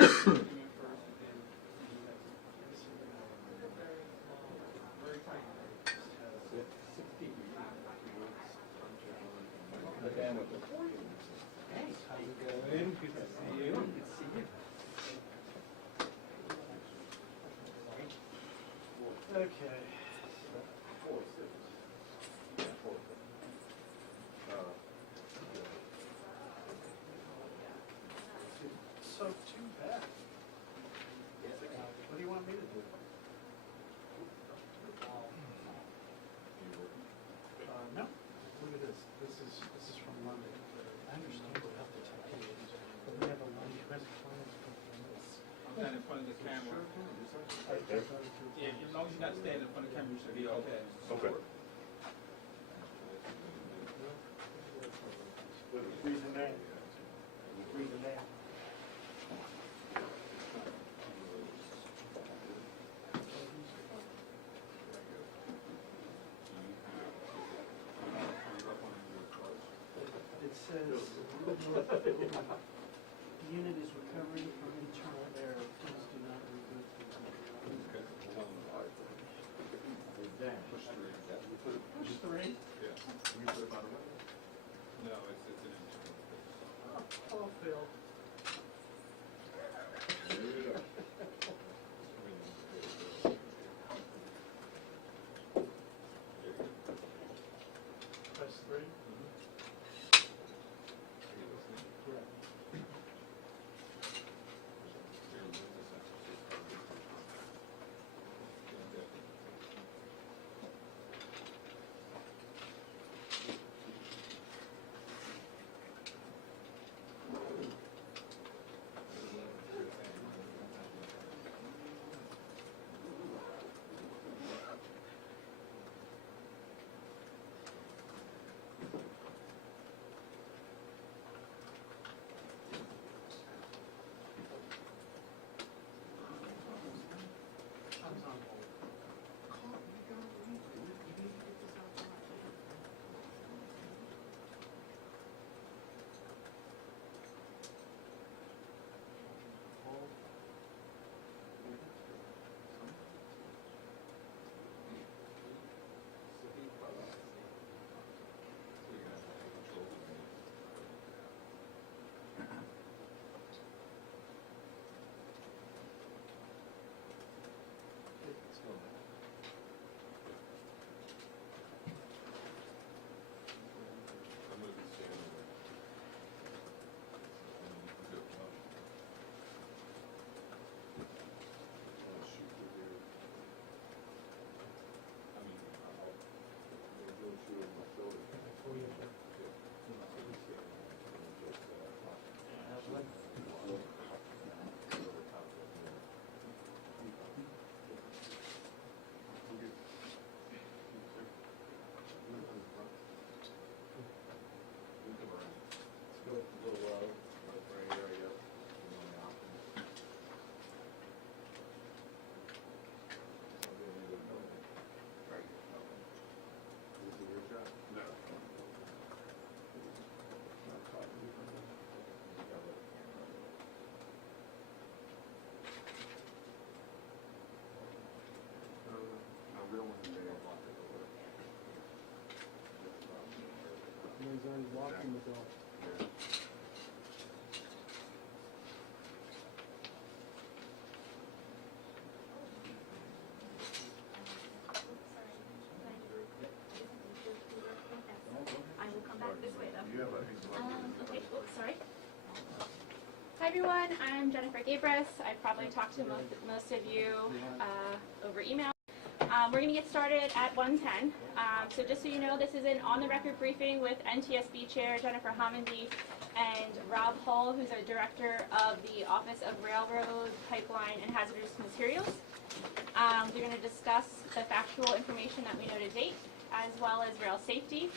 Okay. So too bad. What do you want me to do? No. Look at this. This is from Monday. I understand we have to take it, but we have a long press conference. I'm not in front of the camera. Yeah, as long as you're not standing in front of the camera, you should be okay. Okay. Freezing there. Freezing there. It says, the unit is recovering from internal error. Please do not reboot. Push 3. No, it's an internal. Oh, Phil. Press 3. Correct. Sean's on hold. Hold. Let's go. He's already walking the dog. I will come back this way though. Okay, oops, sorry. Hi everyone, I'm Jennifer Gabris. I probably talked to most of you over email. We're going to get started at 1:10. So just so you know, this is an on-the-record briefing with NTSB Chair Jennifer Homendy and Rob Hull, who's our Director of the Office of Railroad, Pipeline, and Hazardous Materials. We're going to discuss the factual information that we know to date, as well as rail safety.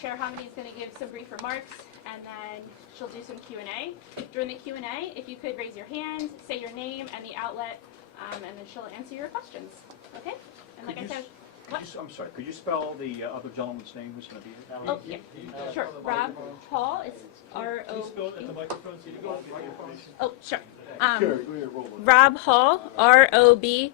Chair Homendy is going to give some brief remarks, and then she'll do some Q&A. During the Q&A, if you could raise your hand, say your name and the outlet, and then she'll answer your questions. Okay? And like I said, what? I'm sorry, could you spell the other gentleman's name who's going to be here? Oh, yeah. Sure. Rob Hall. It's R-O. Can you spell it at the microphone so you can go microphone? Oh, sure. Sure, go ahead, roll it. Rob Hall, ROBHALL.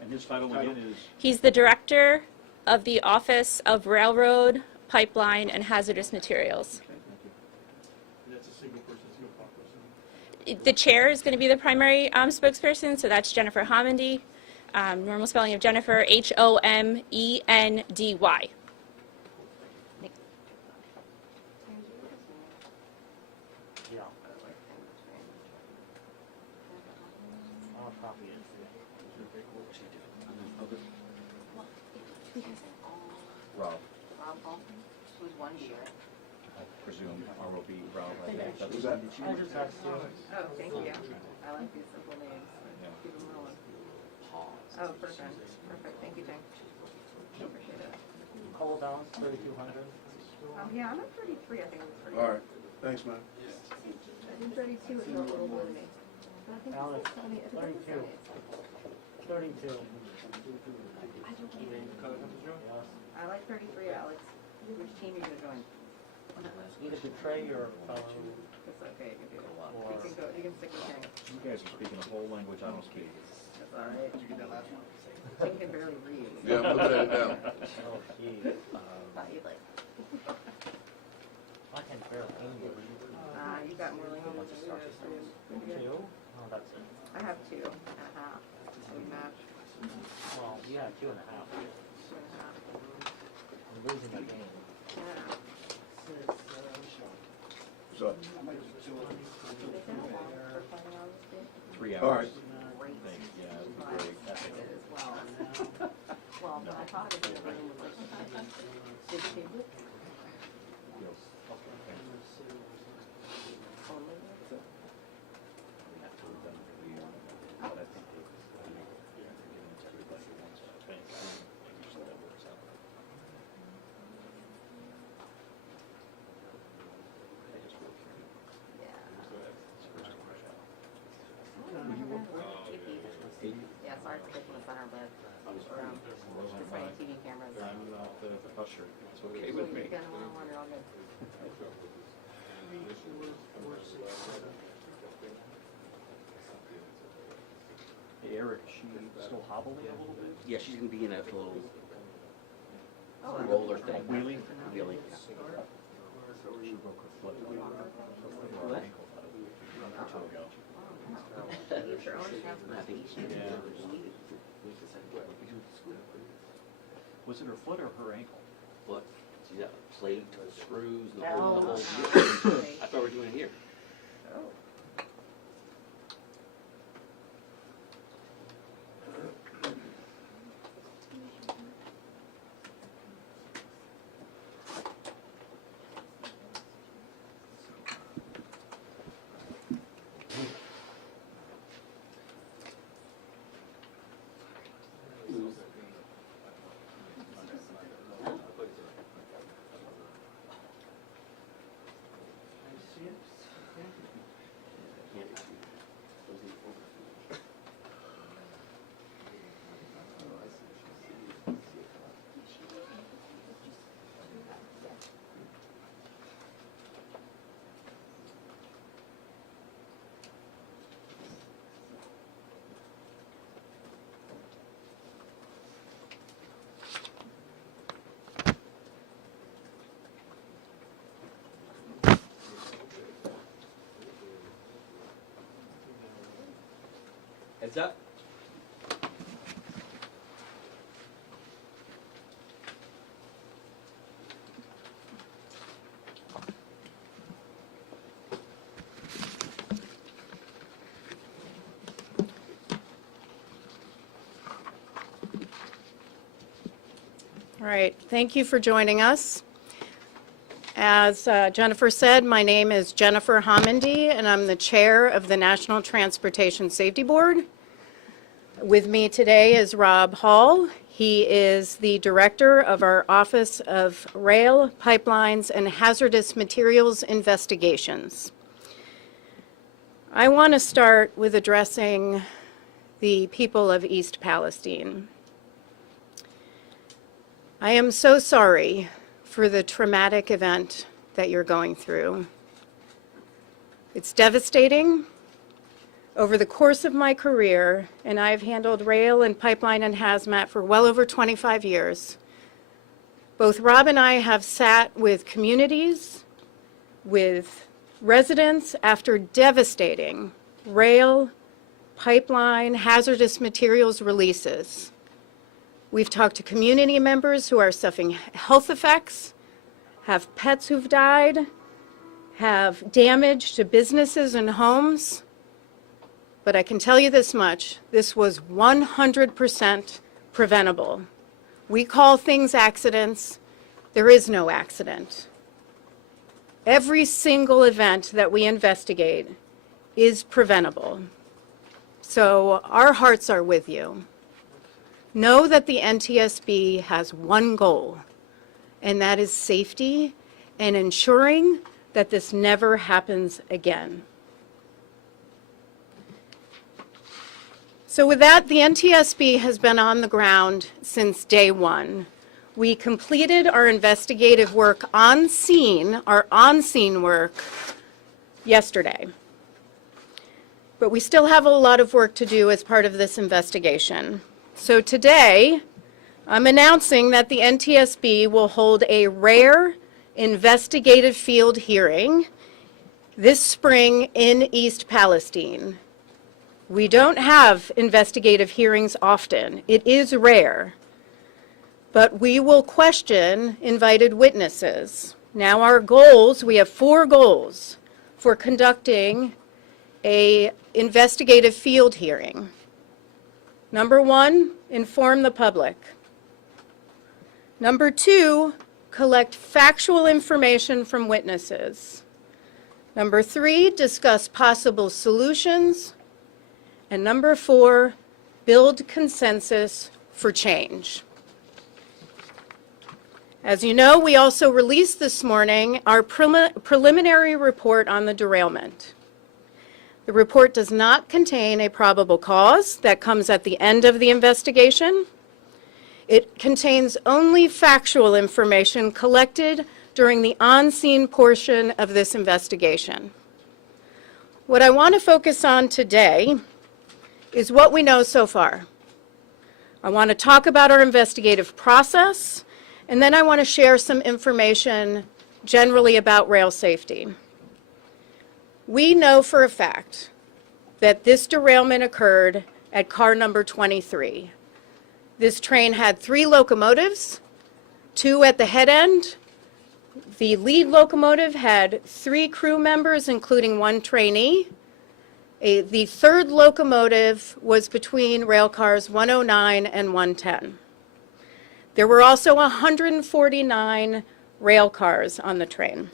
And his title again is? He's the director of the Office of Railroad, Pipeline, and Hazardous Materials. Okay, thank you. That's a single person, single talk person. The chair is going to be the primary spokesperson, so that's Jennifer Homendy. Normal spelling of Jennifer, Homendy. Yeah. I'll copy it. Rob, Rob Hall, who's one year. I presume ROB, Rob. Was that? I just asked you. Oh, thank you. I like these simple names. Keep them rolling. Oh, perfect. Perfect. Thank you, Jane. Appreciate it. Coal balance, 3,200. Yeah, I'm at 33. I think it's pretty. All right, thanks, man. I think 32 is a little low to me. But I think Alex, it's 70. If it's 32. 70, 32. I like 33, Alex. Which team are you gonna join? Either betray your fellow. It's okay. You can do it. You can go. You can stick with Jane. You guys are speaking a whole language I don't speak. That's all right. Did you get that last one? Jane can barely read. Yeah, I'm looking at it now. Oh, gee. Thought you'd like. I can barely English. You got more languages than you do. 2? Oh, that's it. I have 2.5. So we match. Well, yeah, 2.5. 2.5. I'm losing the game. Yeah. So, They said how long for fighting on this day? 3 hours. all right. Great. Thank you. Yeah, Well, that'd be I great. did as well. Well, but I thought it was in the room with like 60. Only. Yeah, sorry for taking the center, but just my TV cameras. I'm not the usher. It's okay with me. Yeah, no, you're all good. Hey, Eric, is she still hobbling a little bit? Yeah, she's gonna be in a little Oh, roller thing. Wheelie? Wheelie. She broke her foot. Or her ankle. Or two ago. Use your own I think. Yeah. Was it her foot or her ankle? What? She's got plate, screws, the Oh, whole. wow. I thought we were doing it here. Oh. Heads up. All right, thank you for joining us. As Jennifer said, my name is Jennifer Homendy, and I'm the chair of the National Transportation Safety Board. With me today is Rob Hall. He is the director of our Office of Rail, Pipelines, and Hazardous Materials Investigations. I want to start with addressing the people of East Palestine. I am so sorry for the traumatic event that you're going through. It's devastating. Over the course of my career, and I've handled rail and pipeline and hazmat for well over 25 years, both Rob and I have sat with communities, with residents after devastating rail, pipeline, hazardous materials releases. We've talked to community members who are suffering health effects, have pets who've died, have damage to businesses and homes. But I can tell you this much, this was 100% preventable. We call things accidents. There is no accident. Every single event that we investigate is preventable. So our hearts are with you. Know that the NTSB has one goal, and that is safety and ensuring that this never happens again. So with that, the NTSB has been on the ground since day one. We completed our investigative work on scene, our on-scene work, yesterday. But we still have a lot of work to do as part of this investigation. So today, I'm announcing that the NTSB will hold a rare investigative field hearing this spring in East Palestine. We don't have investigative hearings often. It is rare. But we will question invited witnesses. Now our goals, we have 4 goals for conducting an investigative field hearing. Number 1, inform the public. Number 2, collect factual information from witnesses. Number 3, discuss possible solutions. And number 4, build consensus for change. As you know, we also released this morning our preliminary report on the derailment. The report does not contain a probable cause that comes at the end of the investigation. It contains only factual information collected during the on-scene portion of this investigation. What I want to focus on today is what we know so far. I want to talk about our investigative process, and then I want to share some information generally about rail safety. We know for a fact that this derailment occurred at car number 23. This train had 3 locomotives, 2 at the head end. The lead locomotive had 3 crew members, including 1 trainee. The third locomotive was between rail cars 109 and 110. There were also 149 rail cars on the train.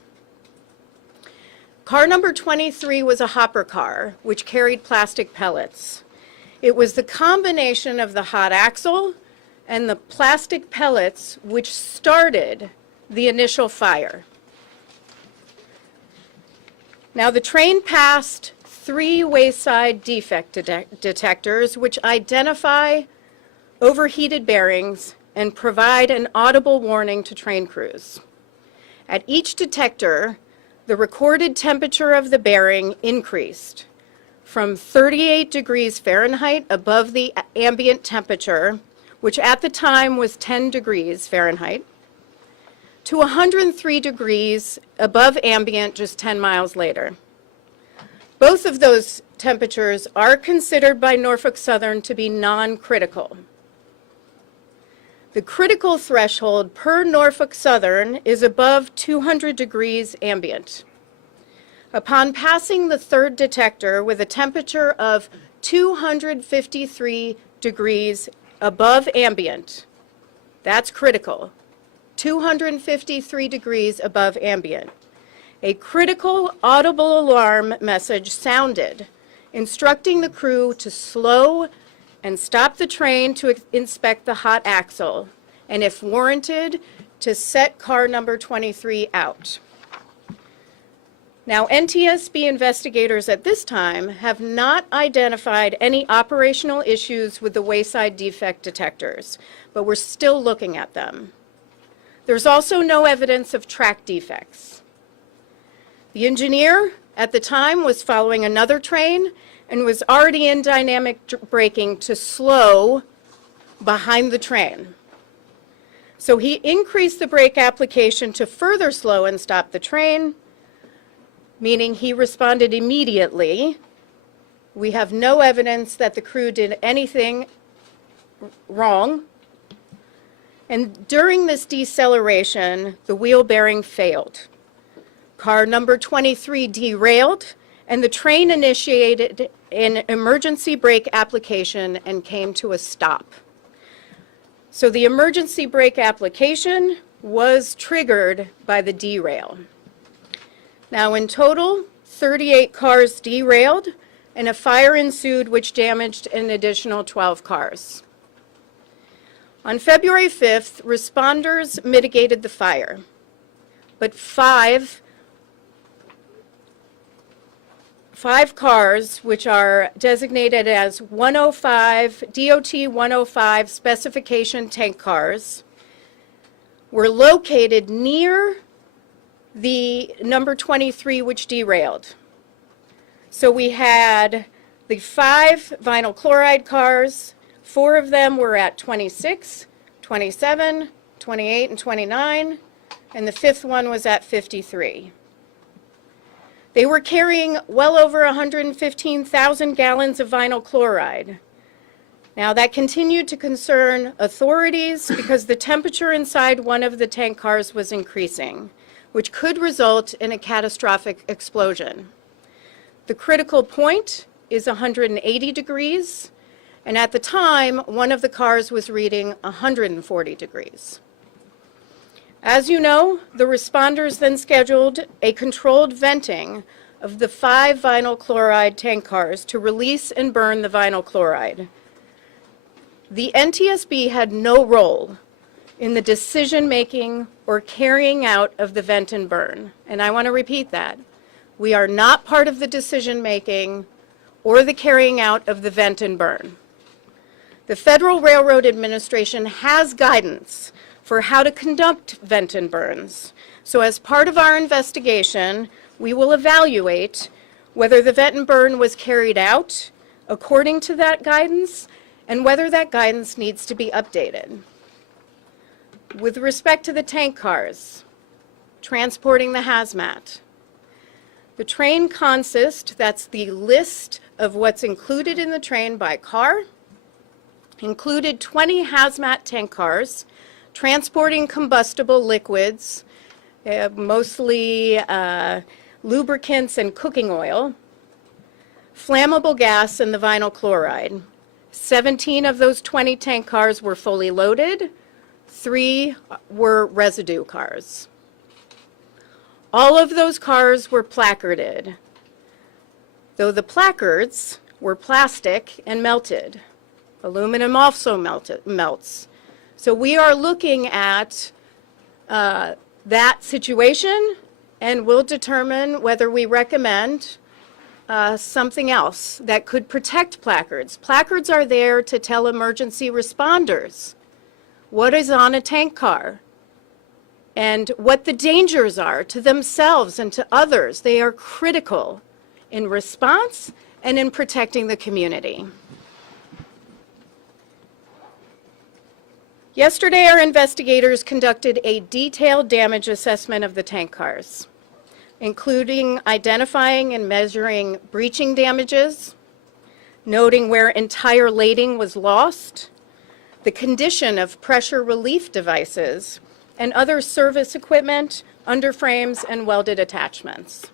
Car number 23 was a hopper car, which carried plastic pellets. It was the combination of the hot axle and the plastic pellets which started the initial fire. Now, the train passed 3 wayside defect detectors, which identify overheated bearings and provide an audible warning to train crews. At each detector, the recorded temperature of the bearing increased from 38 degrees Fahrenheit above the ambient temperature, which at the time was 10 degrees Fahrenheit, to 103 degrees above ambient just 10 miles later. Both of those temperatures are considered by Norfolk Southern to be non-critical. The critical threshold per Norfolk Southern is above 200 degrees ambient. Upon passing the third detector with a temperature of 253 degrees above ambient, that's critical, 253 degrees above ambient. A critical audible alarm message sounded, instructing the crew to slow and stop the train to inspect the hot axle, and if warranted, to set car number 23 out. Now, NTSB investigators at this time have not identified any operational issues with the wayside defect detectors, but we're still looking at them. There's also no evidence of track defects. The engineer at the time was following another train and was already in dynamic braking to slow behind the train. So he increased the brake application to further slow and stop the train, meaning he responded immediately. We have no evidence that the crew did anything wrong. And during this deceleration, the wheel bearing failed. Car number 23 derailed, and the train initiated an emergency brake application and came to a stop. So the emergency brake application was triggered by the derail. Now in total, 38 cars derailed, and a fire ensued which damaged an additional 12 cars. On February 5th, responders mitigated the fire, but five cars, which are designated as 105, DOT 105 specification tank cars, were located near the number 23, which derailed. So we had the 5 vinyl chloride cars. 4 of them were at 26, 27, 28, and 29, and the 5th one was at 53. They were carrying well over 115,000 gallons of vinyl chloride. Now that continued to concern authorities because the temperature inside one of the tank cars was increasing, which could result in a catastrophic explosion. The critical point is 180 degrees, and at the time, one of the cars was reading 140 degrees. As you know, the responders then scheduled a controlled venting of the 5 vinyl chloride tank cars to release and burn the vinyl chloride. The NTSB had no role in the decision-making or carrying out of the vent and burn. And I want to repeat that. We are not part of the decision-making or the carrying out of the vent and burn. The Federal Railroad Administration has guidance for how to conduct vent and burns. So as part of our investigation, we will evaluate whether the vent and burn was carried out according to that guidance and whether that guidance needs to be updated. With respect to the tank cars, transporting the hazmat, the train consist, that's the list of what's included in the train by car, included 20 hazmat tank cars transporting combustible liquids, mostly lubricants and cooking oil, flammable gas, and the vinyl chloride. 17 of those 20 tank cars were fully loaded. 3 were residue cars. All of those cars were placarded, though the placards were plastic and melted. Aluminum also melts. So we are looking at that situation, and we'll determine whether we recommend something else that could protect placards. Placards are there to tell emergency responders what is on a tank car and what the dangers are to themselves and to others. They are critical in response and in protecting the community. Yesterday, our investigators conducted a detailed damage assessment of the tank cars, including identifying and measuring breaching damages, noting where entire lading was lost, the condition of pressure relief devices, and other service equipment, underframes, and welded attachments.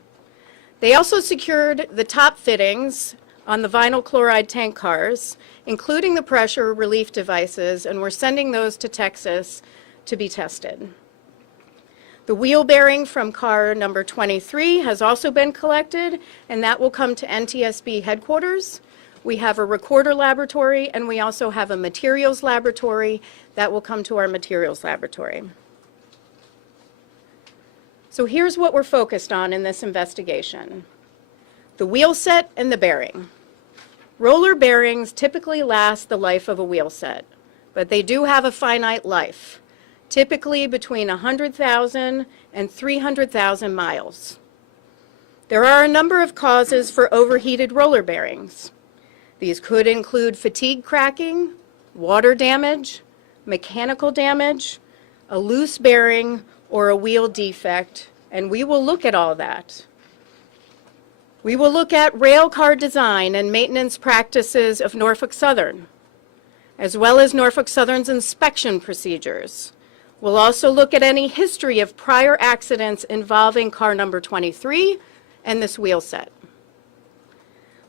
They also secured the top fittings on the vinyl chloride tank cars, including the pressure relief devices, and we're sending those to Texas to be tested. The wheel bearing from car number 23 has also been collected, and that will come to NTSB headquarters. We have a recorder laboratory, and we also have a materials laboratory that will come to our materials laboratory. So here's what we're focused on in this investigation: the wheel set and the bearing. Roller bearings typically last the life of a wheel set, but they do have a finite life, typically between 100,000 and 300,000 miles. There are a number of causes for overheated roller bearings. These could include fatigue cracking, water damage, mechanical damage, a loose bearing, or a wheel defect, and we will look at all that. We will look at rail car design and maintenance practices of Norfolk Southern, as well as Norfolk Southern's inspection procedures. We'll also look at any history of prior accidents involving car number 23 and this wheel set.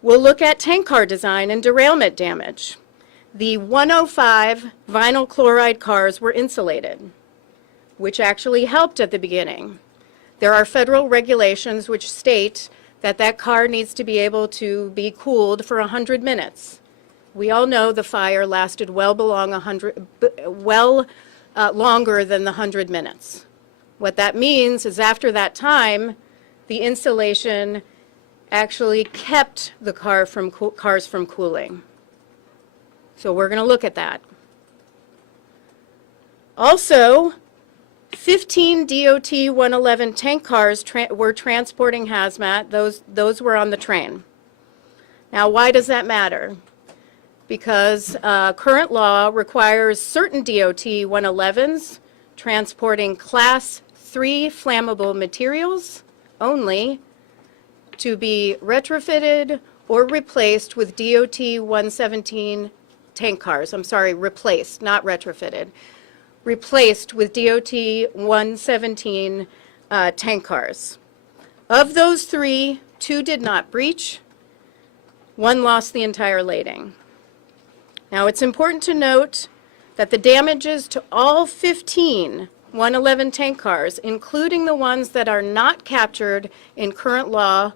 We'll look at tank car design and derailment damage. The 105 vinyl chloride cars were insulated, which actually helped at the beginning. There are federal regulations which state that that car needs to be able to be cooled for 100 minutes. We all know the fire lasted well longer than the 100 minutes. What that means is after that time, the insulation actually kept the cars from cooling. So we're going to look at that. Also, 15 DOT 111 tank cars were transporting hazmat. Those were on the train. Now, why does that matter? Because current law requires certain DOT 111s transporting Class 3 flammable materials only to be retrofitted or replaced with DOT 117 tank cars. I'm sorry, replaced, not retrofitted. Replaced with DOT 117 tank cars. Of those 3, 2 did not breach. 1 lost the entire lading. Now, it's important to note that the damages to all 15 111 tank cars, including the ones that are not captured in current law,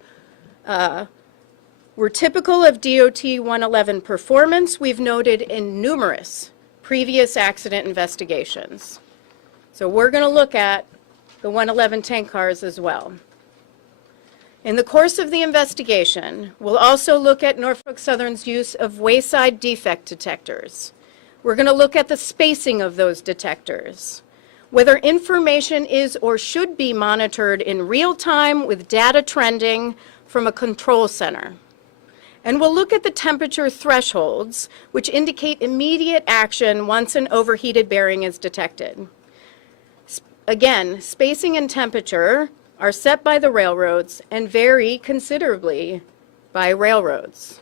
were typical of DOT 111 performance we've noted in numerous previous accident investigations. So we're going to look at the 111 tank cars as well. In the course of the investigation, we'll also look at Norfolk Southern's use of wayside defect detectors. We're going to look at the spacing of those detectors, whether information is or should be monitored in real time with data trending from a control center. And we'll look at the temperature thresholds, which indicate immediate action once an overheated bearing is detected. Again, spacing and temperature are set by the railroads and vary considerably by railroads.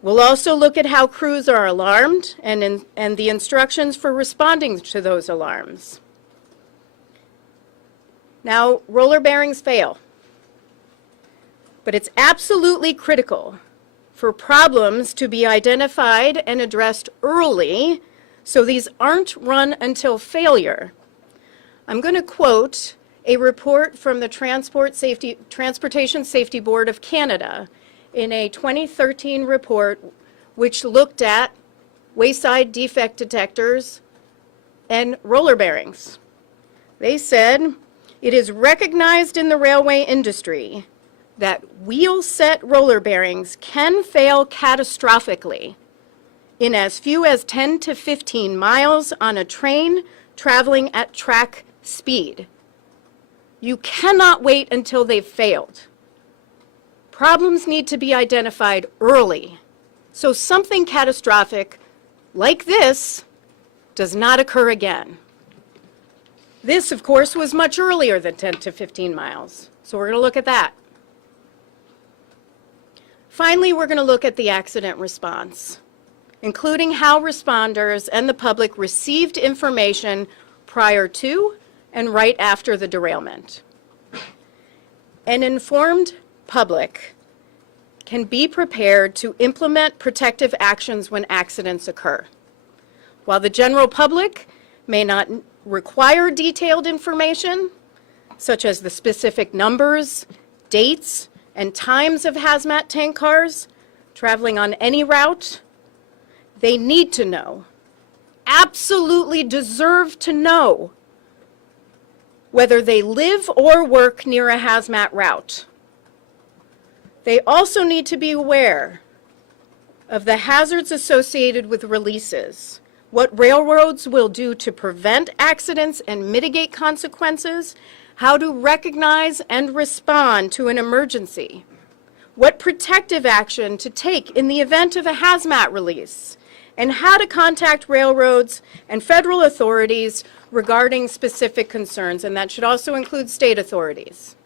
We'll also look at how crews are alarmed and the instructions for responding to those alarms. Now, roller bearings fail, but it's absolutely critical for problems to be identified and addressed early so these aren't run until failure. I'm going to quote a report from the Transportation Safety Board of Canada in a 2013 report which looked at wayside defect detectors and roller bearings. They said, "It is recognized in the railway industry that wheel set roller bearings can fail catastrophically in as few as 10 to 15 miles on a train traveling at track speed. You cannot wait until they've failed. Problems need to be identified early, so something catastrophic like this does not occur again." This, of course, was much earlier than 10 to 15 miles, so we're going to look at that. Finally, we're going to look at the accident response, including how responders and the public received information prior to and right after the derailment. An informed public can be prepared to implement protective actions when accidents occur. While the general public may not require detailed information, such as the specific numbers, dates, and times of hazmat tank cars traveling on any route, they need to know, absolutely deserve to know, whether they live or work near a hazmat route. They also need to be aware of the hazards associated with releases, what railroads will do to prevent accidents and mitigate consequences, how to recognize and respond to an emergency, what protective action to take in the event of a hazmat release, and how to contact railroads and federal authorities regarding specific concerns, and that should also include state authorities.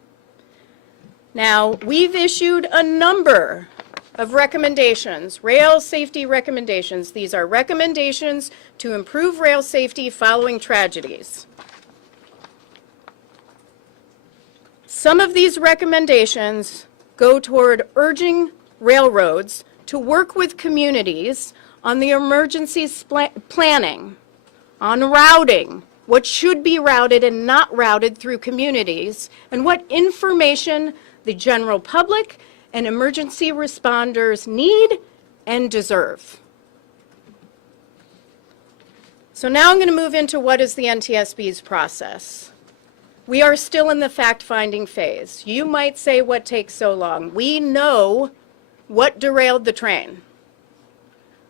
Now, we've issued a number of recommendations, rail safety recommendations. These are recommendations to improve rail safety following tragedies. Some of these recommendations go toward urging railroads to work with communities on the emergency planning, on routing, what should be routed and not routed through communities, and what information the general public and emergency responders need and deserve. So now I'm going to move into what is the NTSB's process. We are still in the fact-finding phase. You might say, what takes so long? We know what derailed the train.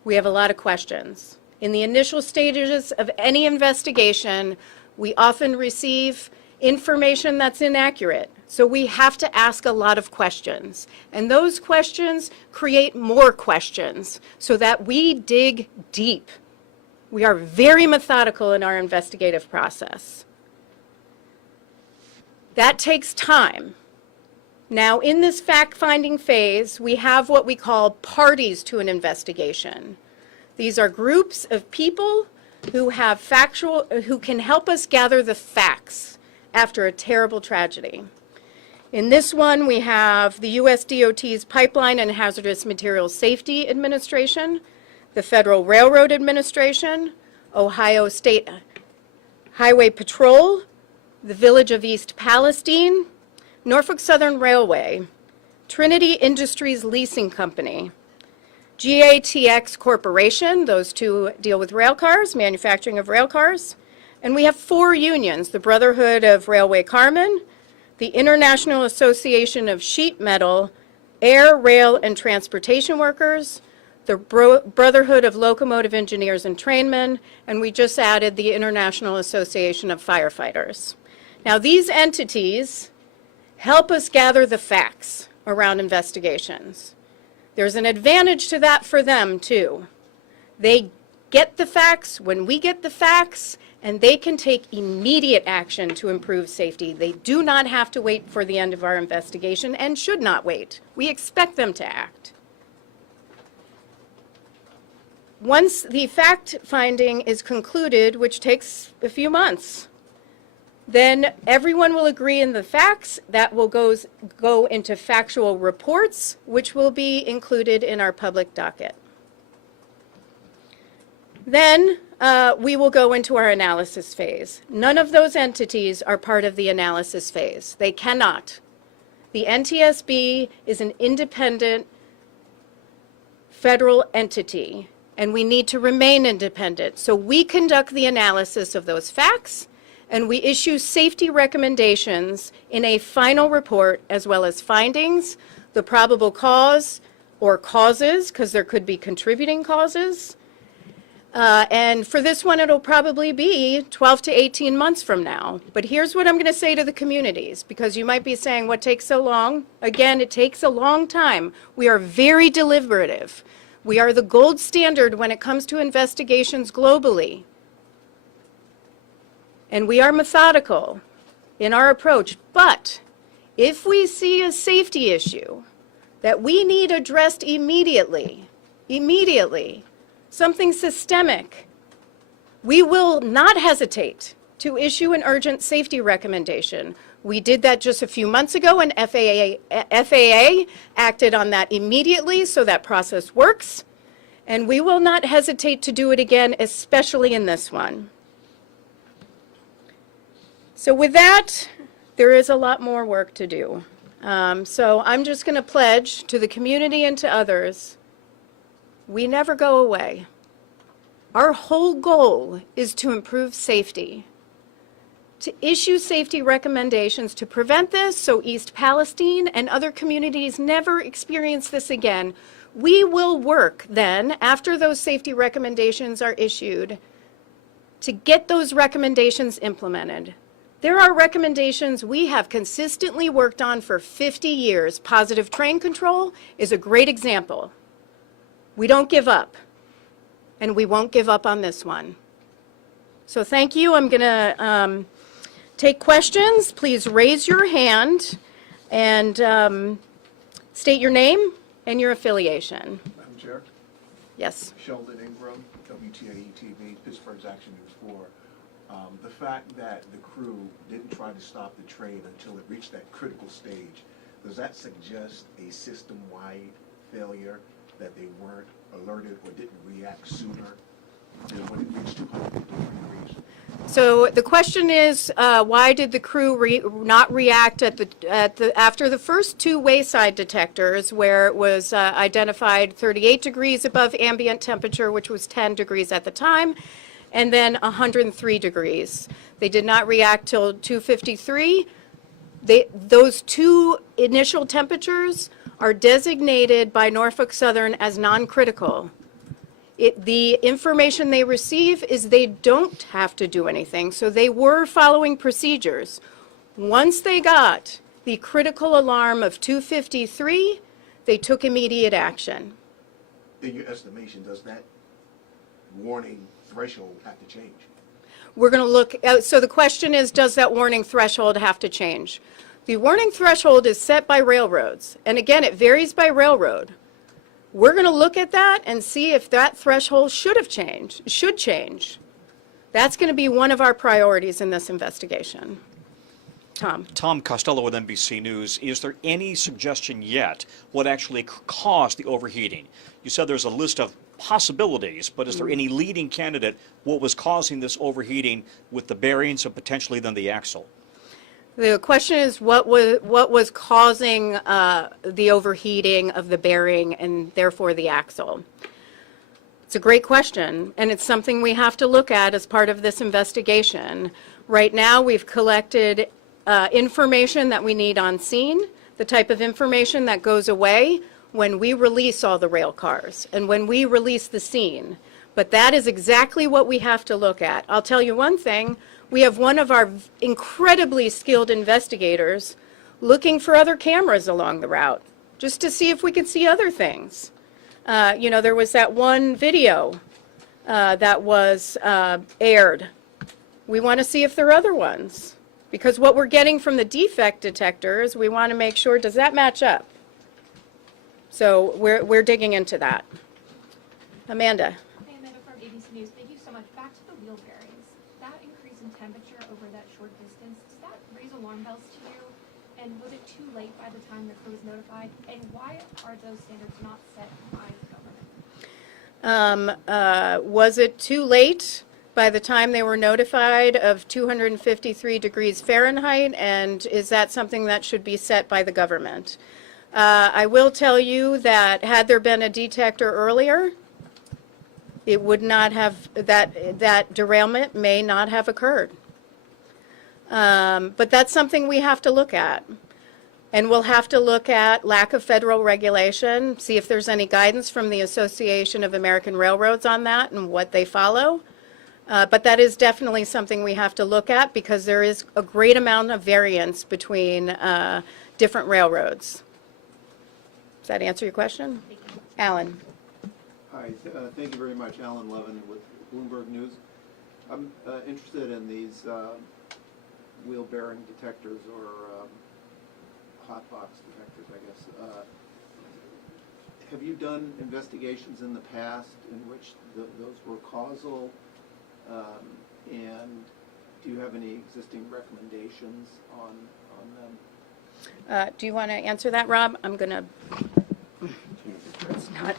We have a lot of questions. In the initial stages of any investigation, we often receive information that's inaccurate. So we have to ask a lot of questions. And those questions create more questions so that we dig deep. We are very methodical in our investigative process. That takes time. Now, in this fact-finding phase, we have what we call parties to an investigation. These are groups of people who can help us gather the facts after a terrible tragedy. In this one, we have the U.S. DOT's Pipeline and Hazardous Materials Safety Administration, the Federal Railroad Administration, Ohio State Highway Patrol, the Village of East Palestine, Norfolk Southern Railway, Trinity Industries Leasing Company, GATX Corporation, those two deal with rail cars, manufacturing of rail cars, and we have 4 unions, the Brotherhood of Railway Carmen, the International Association of Sheet Metal, Air, Rail, and Transportation Workers, the Brotherhood of Locomotive Engineers and Trainmen, and we just added the International Association of Firefighters. Now, these entities help us gather the facts around investigations. There's an advantage to that for them, too. They get the facts when we get the facts, and they can take immediate action to improve safety. They do not have to wait for the end of our investigation and should not wait. We expect them to act. Once the fact-finding is concluded, which takes a few months, then everyone will agree in the facts. That will go into factual reports, which will be included in our public docket. Then we will go into our analysis phase. None of those entities are part of the analysis phase. They cannot. The NTSB is an independent federal entity, and we need to remain independent. So we conduct the analysis of those facts, and we issue safety recommendations in a final report, as well as findings, the probable cause or causes, because there could be contributing causes. And for this one, it'll probably be 12 to 18 months from now. But here's what I'm going to say to the communities, because you might be saying, what takes so long? Again, it takes a long time. We are very deliberative. We are the gold standard when it comes to investigations globally. And we are methodical in our approach. But if we see a safety issue that we need addressed immediately, something systemic, we will not hesitate to issue an urgent safety recommendation. We did that just a few months ago, and FAA acted on that immediately, so that process works. And we will not hesitate to do it again, especially in this one. So with that, there is a lot more work to do. So I'm just going to pledge to the community and to others, we never go away. Our whole goal is to improve safety, to issue safety recommendations to prevent this so East Palestine and other communities never experience this again. We will work then, after those safety recommendations are issued, to get those recommendations implemented. There are recommendations we have consistently worked on for 50 years. Positive train control is a great example. We don't give up, and we won't give up on this one. So thank you. I'm going to take questions. Please raise your hand and state your name and your affiliation. Madam Chair, Yes. Sheldon Ingram, WTAE-TV, Pittsburgh's Action News 4. The fact that the crew didn't try to stop the train until it reached that critical stage, does that suggest a system-wide failure, that they weren't alerted or didn't react sooner than when it reached 250 degrees? So the question is, why did the crew not react after the first two wayside detectors, where it was identified 38 degrees above ambient temperature, which was 10 degrees at the time, and then 103 degrees. They did not react till 253. Those two initial temperatures are designated by Norfolk Southern as non-critical. The information they receive is they don't have to do anything, so they were following procedures. Once they got the critical alarm of 253, they took immediate action. In your estimation, does that warning threshold have to change? We're going to look, so the question is, does that warning threshold have to change? The warning threshold is set by railroads, and again, it varies by railroad. We're going to look at that and see if that threshold should change. That's going to be one of our priorities in this investigation. Tom. Tom Costello with NBC News. Is there any suggestion yet what actually caused the overheating? You said there's a list of possibilities, but is there any leading candidate what was causing this overheating with the bearings and potentially then the axle? The question is what was causing the overheating of the bearing and therefore the axle? It's a great question, and it's something we have to look at as part of this investigation. Right now, we've collected information that we need on scene, the type of information that goes away when we release all the rail cars and when we release the scene. But that is exactly what we have to look at. I'll tell you one thing. We have one of our incredibly skilled investigators looking for other cameras along the route, just to see if we can see other things. There was that one video that was aired. We want to see if there are other ones, because what we're getting from the defect detectors, we want to make sure, does that match up? So we're digging into that. Amanda. Hey, Amanda from ABC News. Thank you so much. Back to the wheel bearings. That increase in temperature over that short distance, does that raise alarm bells to you? And was it too late by the time the crew was notified? And why are those standards not set by the government? Was it too late by the time they were notified of 253 degrees Fahrenheit? And is that something that should be set by the government? I will tell you that had there been a detector earlier, it would not have, that derailment may not have occurred. But that's something we have to look at. And we'll have to look at lack of federal regulation, see if there's any guidance from the Association of American Railroads on that and what they follow. But that is definitely something we have to look at, because there is a great amount of variance between different railroads. Does that answer your question? Alan. Hi, thank you very much. Alan Levin with Bloomberg News. I'm interested in these wheel bearing detectors, or hot box detectors, I guess. Have you done investigations in the past in which those were causal? And do you have any existing recommendations on them? Do you want to answer that, Rob? I'm going to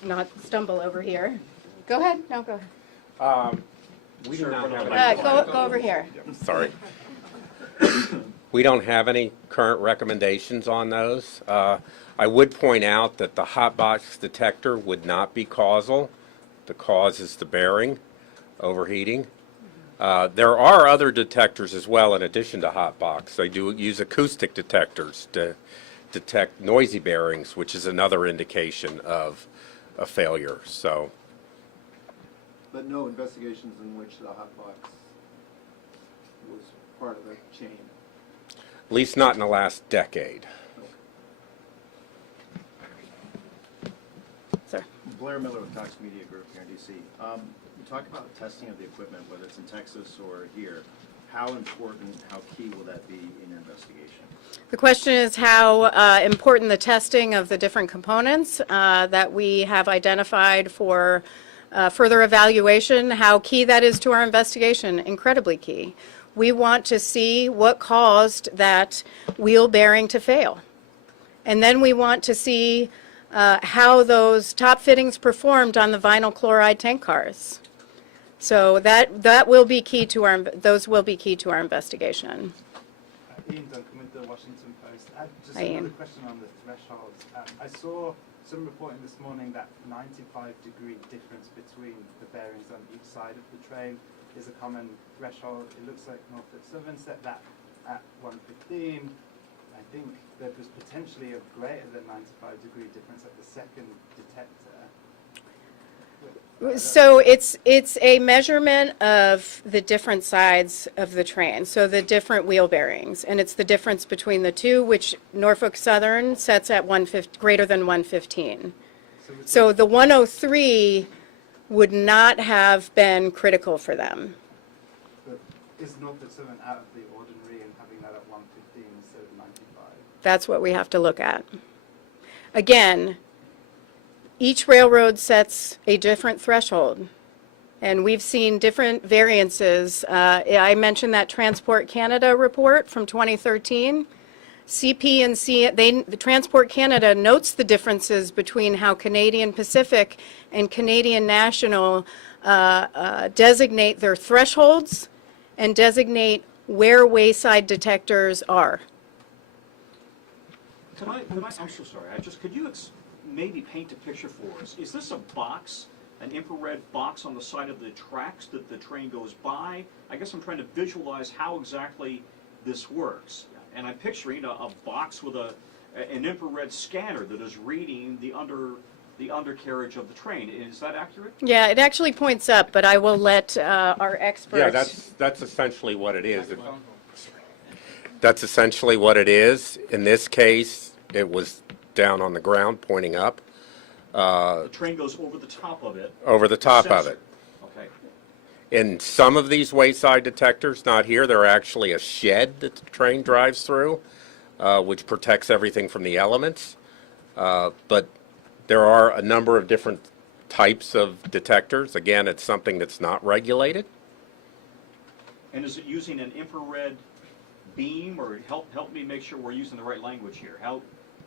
not stumble over here. Go ahead. No, go ahead. We do not have any. Go over here. Sorry. We don't have any current recommendations on those. I would point out that the hot box detector would not be causal. The cause is the bearing overheating. There are other detectors as well in addition to hot box. They do use acoustic detectors to detect noisy bearings, which is another indication of a failure. So, but no investigations in which the hot box was part of the chain. at least not in the last decade. Sir. Blair Miller with Cox Media Group here in DC. You talk about testing of the equipment, whether it's in Texas or here. How important, how key will that be in your investigation? The question is how important the testing of the different components that we have identified for further evaluation, how key that is to our investigation. Incredibly key. We want to see what caused that wheel bearing to fail. And then we want to see how those top fittings performed on the vinyl chloride tank cars. So that will be key to those will be key to our investigation. Ian Duncan with the Washington Post. Just Hi, Ian. another question on the thresholds. I saw some reporting this morning that 95-degree difference between the bearings on each side of the train is a common threshold. It looks like Norfolk Southern set that at 115. I think there was potentially a greater than 95-degree difference at the second detector. So it's a measurement of the different sides of the train, so the different wheel bearings, and it's the difference between the two, which Norfolk Southern sets at greater than 115. So the 103 would not have been critical for them. But is Norfolk Southern out of the ordinary in having that at 115 instead of 95? That's what we have to look at. Again, each railroad sets a different threshold, and we've seen different variances. I mentioned that Transport Canada report from 2013. CP and the Transport Canada notes the differences between how Canadian Pacific and Canadian National designate their thresholds and designate where wayside detectors are. I'm so sorry. Could you maybe paint a picture for us? Is this a box, an infrared box on the side of the tracks that the train goes by? I guess I'm trying to visualize how exactly this works. And I'm picturing a box with an infrared scanner that is reading the undercarriage of the train. Is that accurate? Yeah, it actually points up, but I will let our experts. Yeah, that's essentially what it is. That's essentially what it is. In this case, it was down on the ground, pointing up. The train goes over the top of it. Over the top of it. Okay. In some of these wayside detectors, not here, they're actually a shed that the train drives through, which protects everything from the elements. But there are a number of different types of detectors. Again, it's something that's not regulated. And is it using an infrared beam, or help me make sure we're using the right language here?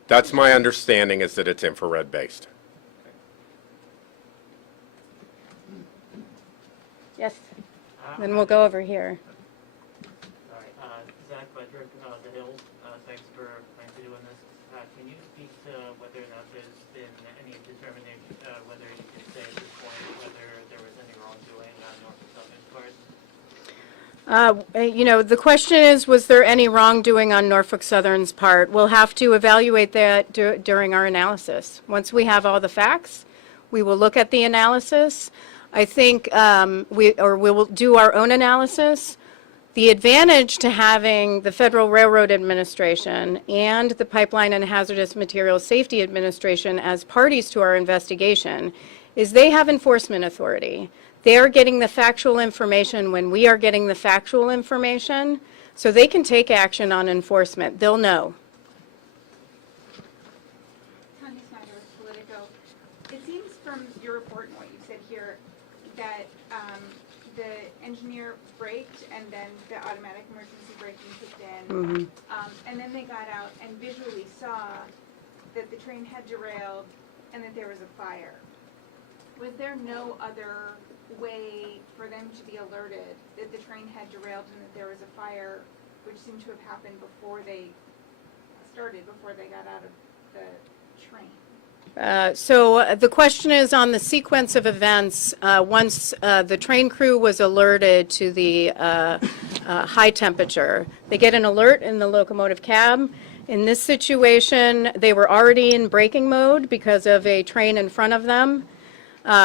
That's my understanding, is that it's infrared based. Yes, then we'll go over here. All right, Zach Ledrick, The Hills, thanks for doing this. Can you speak to whether or not there's been any determination, whether you can say at this point whether there was any wrongdoing on Norfolk Southern's part? The question is, was there any wrongdoing on Norfolk Southern's part? We'll have to evaluate that during our analysis. Once we have all the facts, we will look at the analysis. I think we will do our own analysis. The advantage to having the Federal Railroad Administration and the Pipeline and Hazardous Materials Safety Administration as parties to our investigation is they have enforcement authority. They are getting the factual information when we are getting the factual information, so they can take action on enforcement. They'll know. Tanya Snyder with Politico. It seems from your report and what you said here that the engineer braked and then the automatic emergency braking kicked in, and then they got out and visually saw that the train had derailed and that there was a fire. Was there no other way for them to be alerted that the train had derailed and that there was a fire, which seemed to have happened before they got out of the train? So the question is on the sequence of events. Once the train crew was alerted to the high temperature, they get an alert in the locomotive cab. In this situation, they were already in braking mode because of a train in front of them.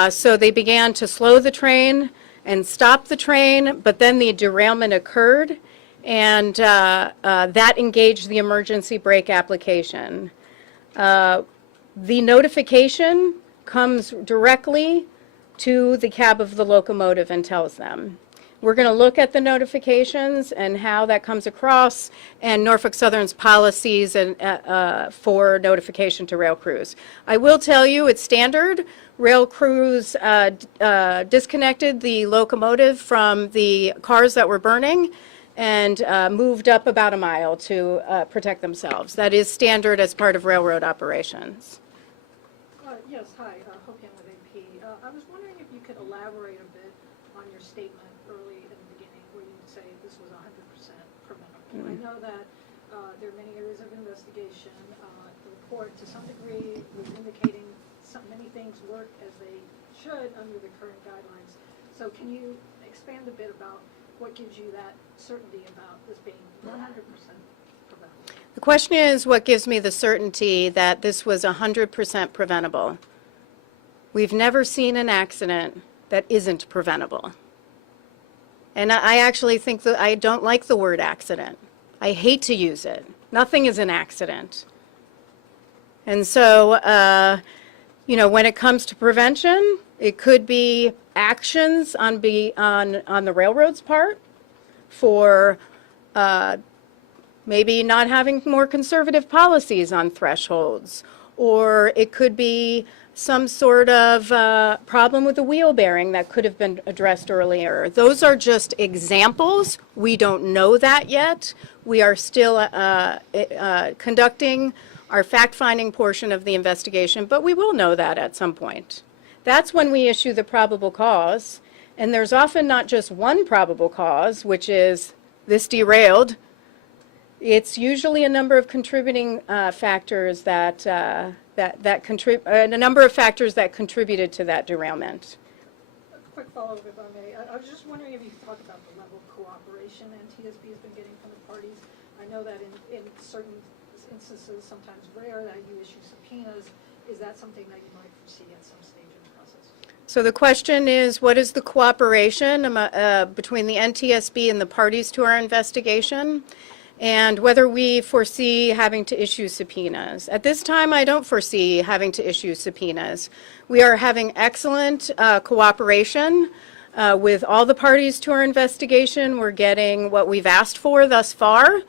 So they began to slow the train and stop the train, but then the derailment occurred, and that engaged the emergency brake application. The notification comes directly to the cab of the locomotive and tells them. We're going to look at the notifications and how that comes across and Norfolk Southern's policies and, for notification to rail crews. I will tell you it's standard. Rail crews disconnected the locomotive from the cars that were burning and moved up about a mile to protect themselves. That is standard as part of railroad operations. Yes, hi, Hope Young with AP. I was wondering if you could elaborate a bit on your statement early in the beginning where you say this was 100% preventable. I know that there are many areas of investigation. The report, to some degree, was indicating many things work as they should under the current guidelines. So can you expand a bit about what gives you that certainty about this being 100% preventable? The question is, what gives me the certainty that this was 100% preventable? We've never seen an accident that isn't preventable. And I actually think that I don't like the word accident. I hate to use it. Nothing is an accident. And so, you know, when it comes to prevention, it could be actions on the railroad's part for maybe not having more conservative policies on thresholds, or it could be some sort of problem with the wheel bearing that could have been addressed earlier. Those are just examples. We don't know that yet. We are still conducting our fact-finding portion of the investigation, but we will know that at some point. That's when we issue the probable cause, and there's often not just one probable cause, which is this derailed. It's usually a number of contributing factors a number of factors that contributed to that derailment. A quick follow-up, if I may. I was just wondering if you could talk about the level of cooperation NTSB has been getting from the parties. I know that in certain instances, sometimes rare, that you issue subpoenas. Is that something that you might foresee at some stage in the process? So the question is, what is the cooperation between the NTSB and the parties to our investigation, and whether we foresee having to issue subpoenas? At this time, I don't foresee having to issue subpoenas. We are having excellent cooperation with all the parties to our investigation. We're getting what we've asked for thus far.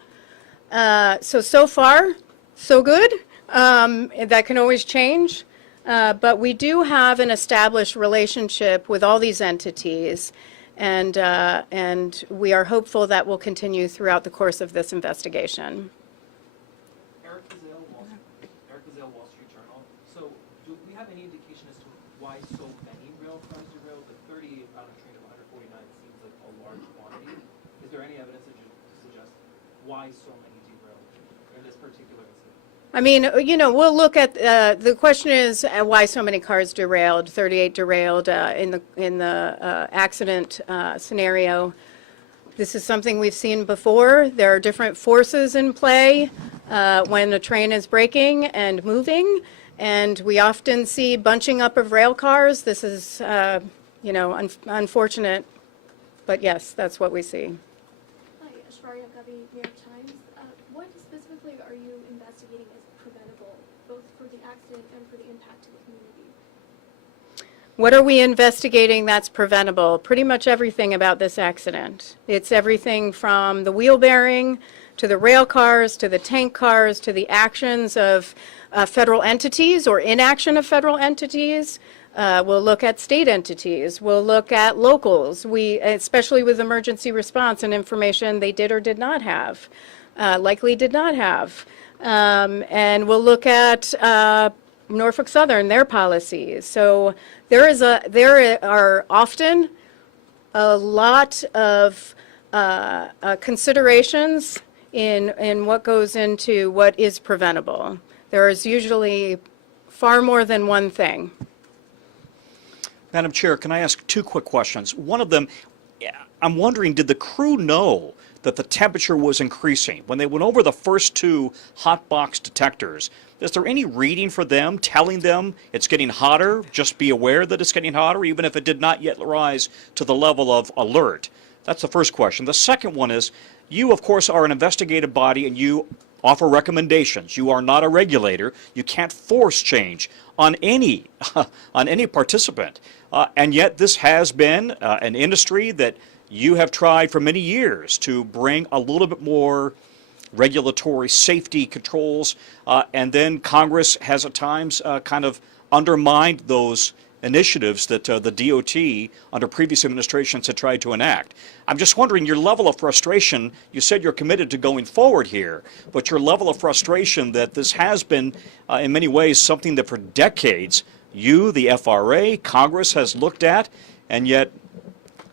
So far, so good. That can always change. But we do have an established relationship with all these entities, and we are hopeful that will continue throughout the course of this investigation. Eric Gazelle, Wall Street Journal. So do we have any indication as to why so many rail cars derailed? The 38 on a train of 149 seems like a large quantity. Is there any evidence to suggest why so many derailed in this particular incident? I mean, you know, we'll look at, the question is why so many cars derailed, 38 derailed in the accident scenario. This is something we've seen before. There are different forces in play when a train is braking and moving, and we often see bunching up of rail cars. This is, you know, unfortunate, but yes, that's what we see. Hi, Ashwarya Gabi, New York Times. What specifically are you investigating as preventable, both for the accident and for the impact to the community? What are we investigating that's preventable? Pretty much everything about this accident. It's everything from the wheel bearing to the rail cars to the tank cars to the actions of federal entities or inaction of federal entities. We'll look at state entities. We'll look at locals. Especially with emergency response and information they did or did not have, likely did not have. And we'll look at Norfolk Southern, their policies. So there are often a lot of considerations in what goes into what is preventable. There is usually far more than one thing. Madam Chair, can I ask two quick questions? One of them, I'm wondering, did the crew know that the temperature was increasing? When they went over the first two hot box detectors, is there any reading for them telling them it's getting hotter? Just be aware that it's getting hotter, even if it did not yet rise to the level of alert. That's the first question. The second one is, You, of course, are an investigative body and you offer recommendations. You are not a regulator. You can't force change on any on any participant. And yet this has been an industry that you have tried for many years to bring a little bit more regulatory safety controls, and then Congress has at times kind of undermined those initiatives that the DOT under previous administrations had tried to enact. I'm just wondering your level of frustration. You said you're committed to going forward here, but your level of frustration that this has been in many ways something that for decades you, the FRA, Congress has looked at, and yet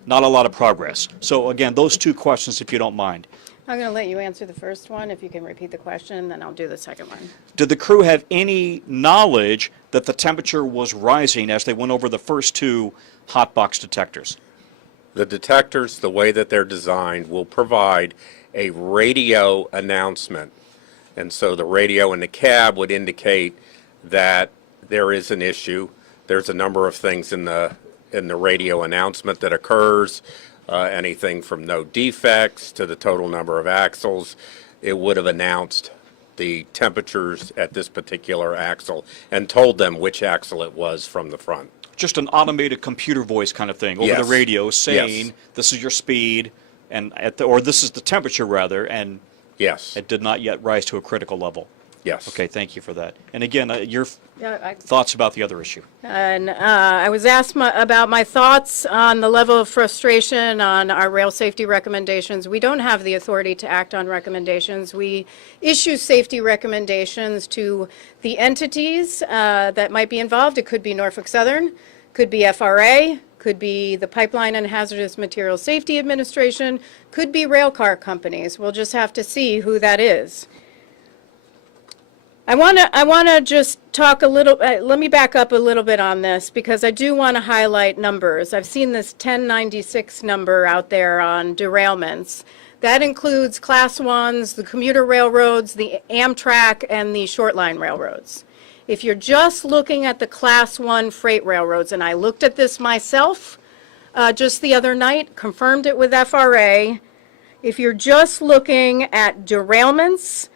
not a lot of progress. So again, those two questions, if you don't mind. I'm going to let you answer the first one. If you can repeat the question, then I'll do the second one. Did the crew have any knowledge that the temperature was rising as they went over the first two hot box detectors? The detectors, the way that they're designed, will provide a radio announcement. And so the radio in the cab would indicate that there is an issue. There's a number of things in the radio announcement that occurs. Anything from no defects to the total number of axles. It would have announced the temperatures at this particular axle and told them which axle it was from the front. Just an automated computer voice kind of thing over Yes. the radio saying Yes. this is your speed and or this is the temperature rather, and yes, it did not yet rise to a critical level. Yes. Okay, thank you for that. And again, your Yeah, thoughts about the other issue. And I was asked about my thoughts on the level of frustration on our rail safety recommendations. We don't have the authority to act on recommendations. We issue safety recommendations to the entities that might be involved. It could be Norfolk Southern, could be FRA, could be the Pipeline and Hazardous Materials Safety Administration, could be rail car companies. We'll just have to see who that is. I want to just talk a little, let me back up a little bit on this because I do want to highlight numbers. I've seen this 1096 number out there on derailments. That includes Class 1s, the commuter railroads, the Amtrak, and the short line railroads. If you're just looking at the Class 1 freight railroads, and I looked at this myself just the other night, confirmed it with FRA, if you're just looking at derailments,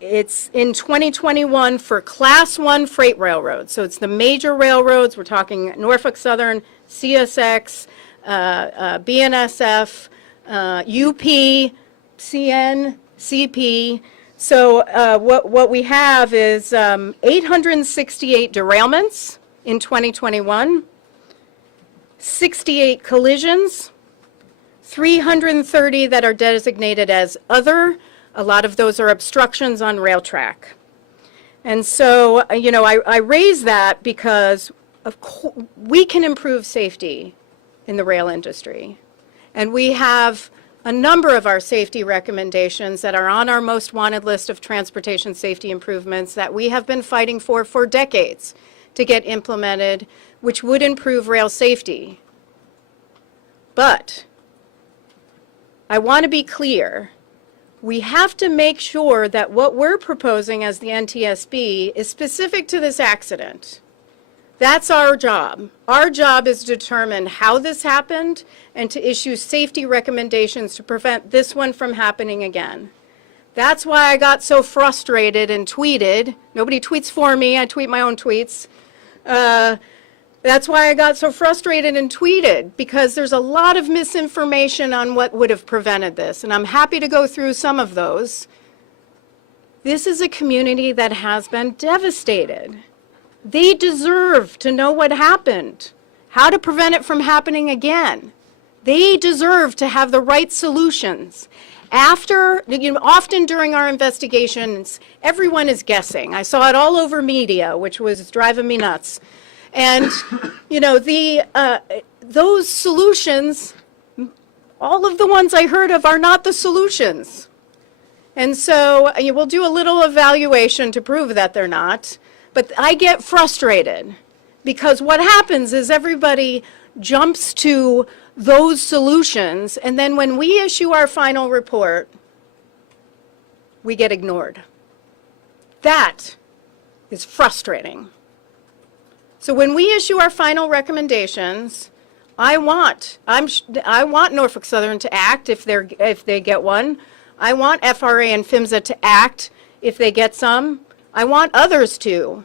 it's in 2021 for Class 1 freight railroads. So it's the major railroads. We're talking Norfolk Southern, CSX, BNSF, UP, CN, CP. So what we have is 868 derailments in 2021, 68 collisions, 330 that are designated as other. A lot of those are obstructions on rail track. And so, you know, I raise that because we can improve safety in the rail industry. And we have a number of our safety recommendations that are on our most wanted list of transportation safety improvements that we have been fighting for decades to get implemented, which would improve rail safety. But I want to be clear. We have to make sure that what we're proposing as the NTSB is specific to this accident. That's our job. Our job is to determine how this happened and to issue safety recommendations to prevent this one from happening again. That's why I got so frustrated and tweeted. Nobody tweets for me. I tweet my own tweets. That's why I got so frustrated and tweeted, because there's a lot of misinformation on what would have prevented this, and I'm happy to go through some of those. This is a community that has been devastated. They deserve to know what happened, how to prevent it from happening again. They deserve to have the right solutions. Often during our investigations, everyone is guessing. I saw it all over media, which was driving me nuts. And, you know, those solutions, all of the ones I heard of are not the solutions. And so we'll do a little evaluation to prove that they're not. But I get frustrated because what happens is everybody jumps to those solutions, and then when we issue our final report, we get ignored. That is frustrating. So when we issue our final recommendations, I want Norfolk Southern to act if they get one. I want FRA and PHMSA to act if they get some. I want others to.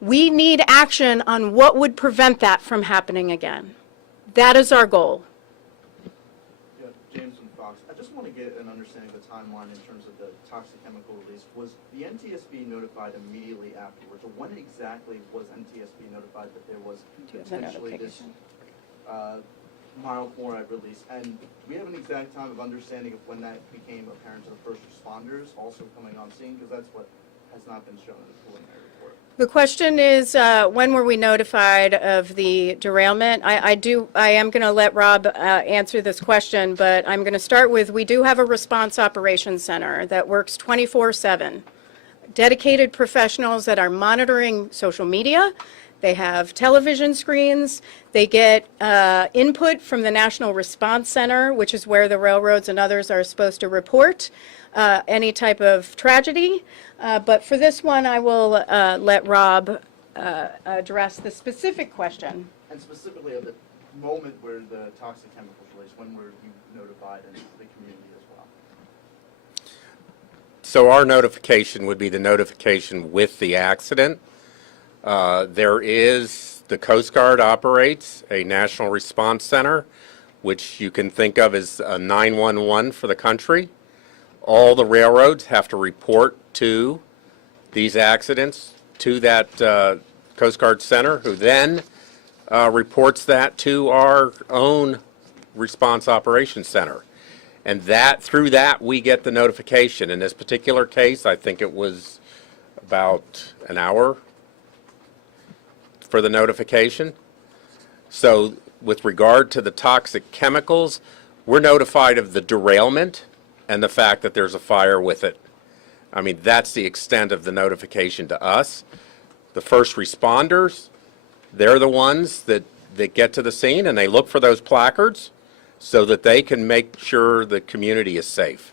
We need action on what would prevent that from happening again. That is our goal. Yeah, James and Fox. I just want to get an understanding of the timeline in terms of the toxic chemical release. Was the NTSB notified immediately afterwards, or when exactly was NTSB notified that there was potentially this mild chloride release? And do we have an exact time of understanding of when that became apparent to the first responders also coming on scene? Because that's what has not been shown in the preliminary report. The question is, when were we notified of the derailment? I am going to let Rob answer this question, but I'm going to start with, we do have a response operations center that works 24/7. Dedicated professionals that are monitoring social media. They have television screens. They get input from the National Response Center, which is where the railroads and others are supposed to report any type of tragedy. But for this one, I will let Rob address the specific question. And specifically at the moment where the toxic chemicals released, when were you notified and the community as well? So our notification would be the notification with the accident. There is, the Coast Guard operates a National Response Center, which you can think of as a 911 for the country. All the railroads have to report to these accidents to that Coast Guard Center, who then reports that to our own Response Operations Center. And that, through that, we get the notification. In this particular case, I think it was about an hour for the notification. So with regard to the toxic chemicals, we're notified of the derailment and the fact that there's a fire with it. I mean, that's the extent of the notification to us. The first responders, they're the ones that get to the scene and they look for those placards so that they can make sure the community is safe.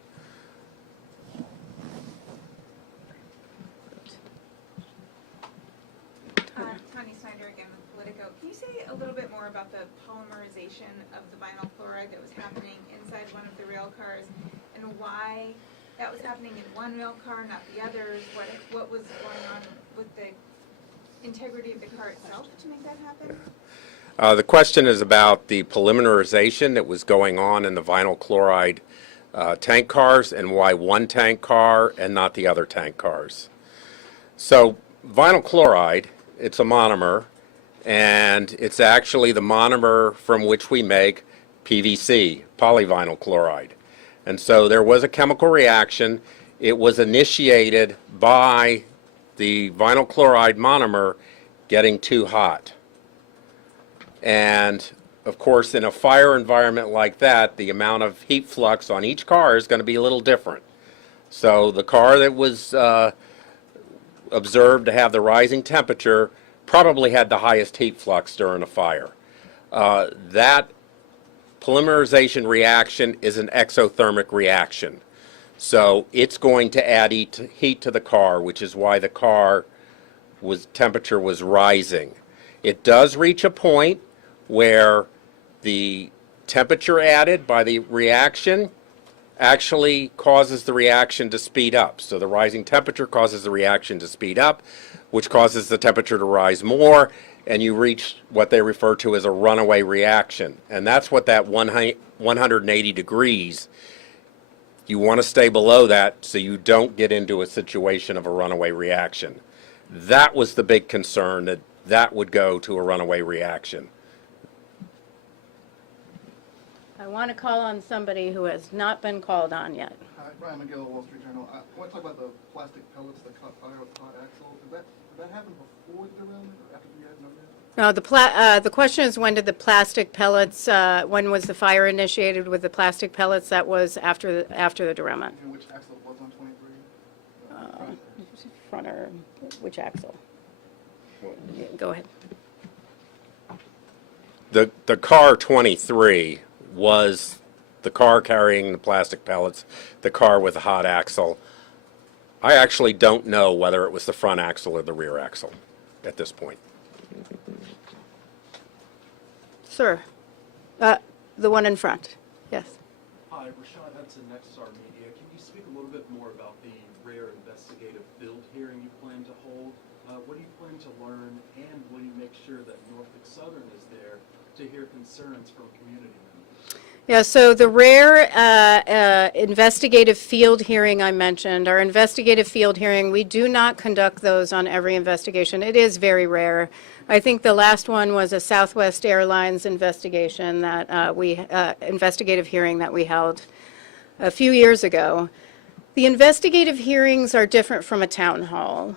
Tanya Snyder again with Politico. Can you say a little bit more about the polymerization of the vinyl chloride that was happening inside one of the rail cars and why that was happening in one rail car, not the others? What was going on with the integrity of the car itself to make that happen? The question is about the polymerization that was going on in the vinyl chloride tank cars and why one tank car and not the other tank cars. So vinyl chloride, it's a monomer, and it's actually the monomer from which we make PVC, polyvinyl chloride. And so there was a chemical reaction. It was initiated by the vinyl chloride monomer getting too hot. And of course, in a fire environment like that, the amount of heat flux on each car is going to be a little different. So the car that was observed to have the rising temperature probably had the highest heat flux during a fire. That polymerization reaction is an exothermic reaction. So it's going to add heat to the car, which is why the car temperature was rising. It does reach a point where the temperature added by the reaction actually causes the reaction to speed up. So the rising temperature causes the reaction to speed up, which causes the temperature to rise more, and you reach what they refer to as a runaway reaction. And that's what that 180 degrees, you want to stay below that so you don't get into a situation of a runaway reaction. That was the big concern, that that would go to a runaway reaction. I want to call on somebody who has not been called on yet. Hi, Brian McGill, Wall Street Journal. I want to talk about the plastic pellets that caught fire with the hot axle. Did that happen before the derailment or after you had no? No, the question is, when did the plastic pellets, when was the fire initiated with the plastic pellets? That was after the derailment. And which axle was on 23? Front or which axle? Go ahead. The car 23 was the car carrying the plastic pellets, the car with the hot axle. I actually don't know whether it was the front axle or the rear axle at this point. Sir, the one in front, yes. Hi, Rashad Hudson, Nexstar Media. Can you speak a little bit more about the rare investigative field hearing you plan to hold? What do you plan to learn, and will you make sure that Norfolk Southern is there to hear concerns from community members? Yeah, so the rare investigative field hearing I mentioned, our investigative field hearing, we do not conduct those on every investigation. It is very rare. I think the last one was a Southwest Airlines investigation that investigative hearing that we held a few years ago. The investigative hearings are different from a town hall.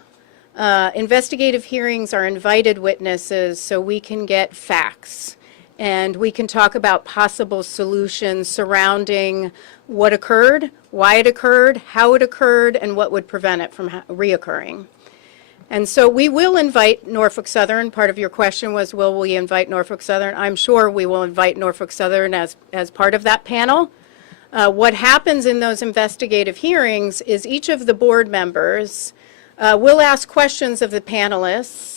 Investigative hearings are invited witnesses so we can get facts and we can talk about possible solutions surrounding what occurred, why it occurred, how it occurred, and what would prevent it from reoccurring. And so we will invite Norfolk Southern. Part of your question was, will we invite Norfolk Southern? I'm sure we will invite Norfolk Southern as part of that panel. What happens in those investigative hearings is each of the board members will ask questions of the panelists.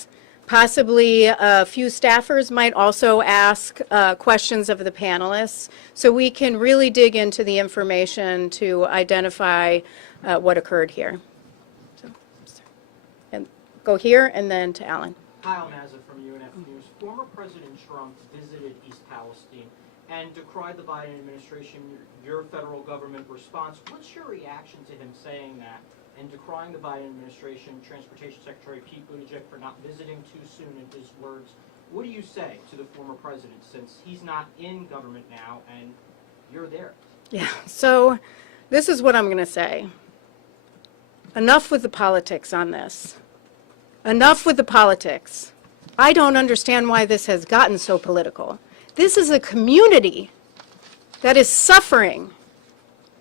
Possibly a few staffers might also ask questions of the panelists, so we can really dig into the information to identify what occurred here. And go here and then to Alan. Kyle Mazza from UNF News. Former President Trump visited East Palestine and decried the Biden administration, your federal government response. What's your reaction to him saying that and decrying the Biden administration, Transportation Secretary Pete Buttigieg for not visiting too soon, in his words? What do you say to the former president, since he's not in government now and you're there? Yeah, so this is what I'm going to say. Enough with the politics on this. Enough with the politics. I don't understand why this has gotten so political. This is a community that is suffering.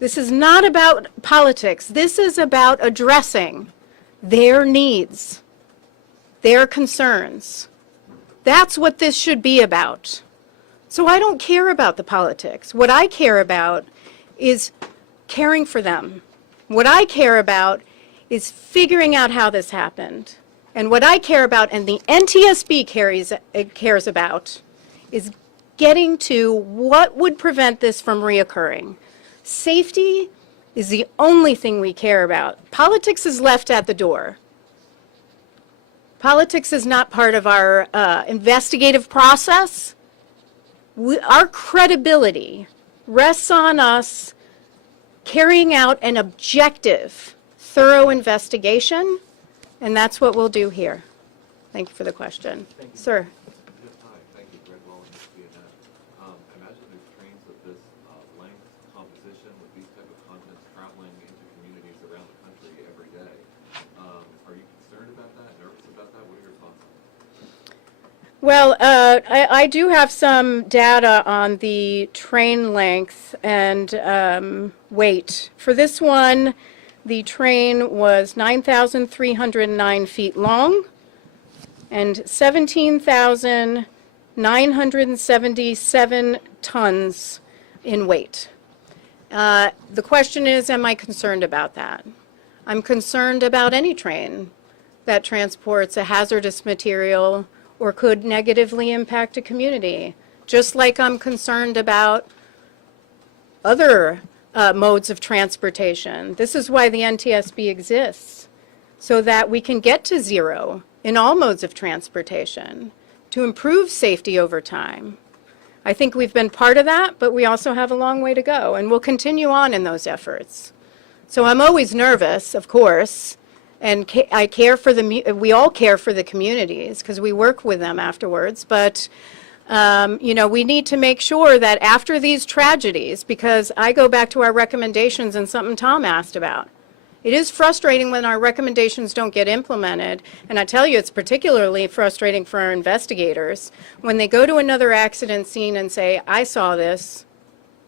This is not about politics. This is about addressing their needs, their concerns. That's what this should be about. So I don't care about the politics. What I care about is caring for them. What I care about is figuring out how this happened. And what I care about, and the NTSB cares about, is getting to what would prevent this from reoccurring. Safety is the only thing we care about. Politics is left at the door. Politics is not part of our investigative process. Our credibility rests on us carrying out an objective, thorough investigation, and that's what we'll do here. Thank you for the question. Sir. Well, I do have some data on the train length and weight. For this one, the train was 9,309 feet long and 17,977 tons in weight. The question is, am I concerned about that? I'm concerned about any train that transports a hazardous material or could negatively impact a community, just like I'm concerned about other modes of transportation. This is why the NTSB exists, so that we can get to zero in all modes of transportation to improve safety over time. I think we've been part of that, but we also have a long way to go, and we'll continue on in those efforts. So I'm always nervous, of course, and I care for we all care for the communities because we work with them afterwards. But, you know, we need to make sure that after these tragedies, because I go back to our recommendations and something Tom asked about. It is frustrating when our recommendations don't get implemented. And I tell you, it's particularly frustrating for our investigators when they go to another accident scene and say, I saw this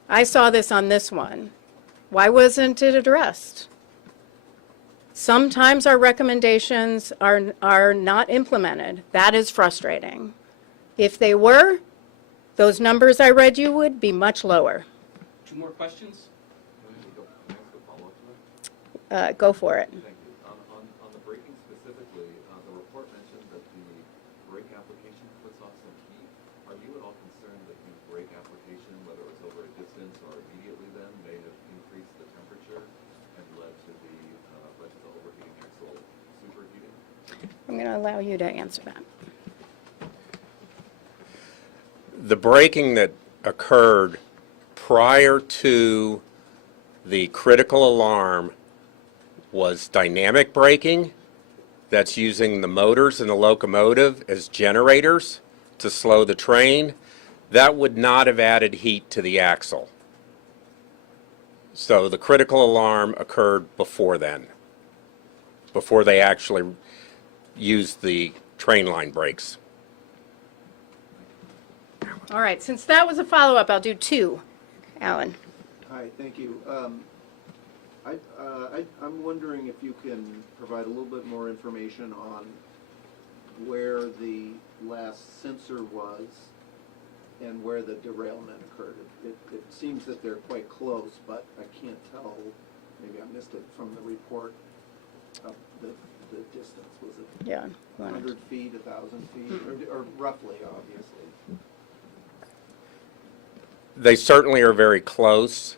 on this one. Why wasn't it addressed? Sometimes our recommendations are not implemented. That is frustrating. If they were, those numbers I read you would be much lower. 2 more questions? Go for it. Thank you. On the braking specifically, the report mentioned that the brake application puts off some heat. Are you at all concerned that the brake application, whether it's over a distance or immediately then, may have increased the temperature and led to the overheating axle superheating? I'm going to allow you to answer that. The braking that occurred prior to the critical alarm was dynamic braking. That's using the motors in the locomotive as generators to slow the train. That would not have added heat to the axle. So the critical alarm occurred before then, before they actually used the train line brakes. All right, since that was a follow-up, I'll do two. Alan. Hi, thank you. I'm wondering if you can provide a little bit more information on where the last sensor was and where the derailment occurred. It seems that they're quite close, but I can't tell, maybe I missed it from the report, of the distance. Was it 100 feet, 1,000 feet, or roughly, obviously? They certainly are very close.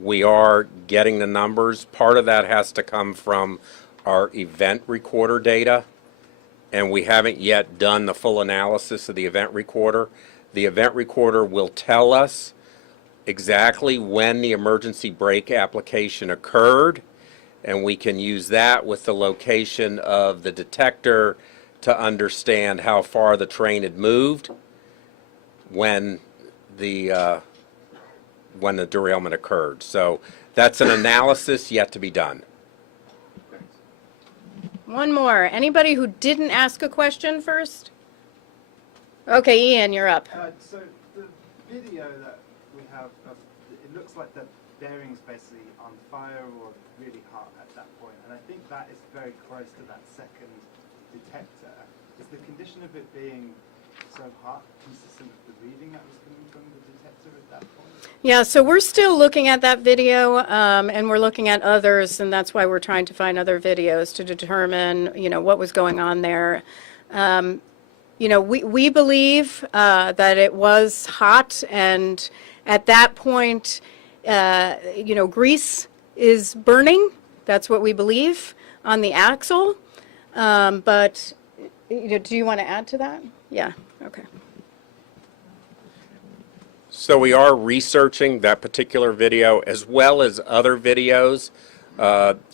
We are getting the numbers. Part of that has to come from our event recorder data, and we haven't yet done the full analysis of the event recorder. The event recorder will tell us exactly when the emergency brake application occurred, and we can use that with the location of the detector to understand how far the train had moved when the derailment occurred. So that's an analysis yet to be done. One more. Anybody who didn't ask a question first? Okay, Ian, you're up. So the video that we have, it looks like the bearing's basically on fire or really hot at that point, and I think that is very close to that second detector. Is the condition of it being so hot consistent with the reading that was coming from the detector at that point? Yeah, so we're still looking at that video, and we're looking at others, and that's why we're trying to find other videos to determine, what was going on there. We believe that it was hot, and at that point, grease is burning. That's what we believe on the axle. But do you want to add to that? Yeah, okay. So we are researching that particular video as well as other videos.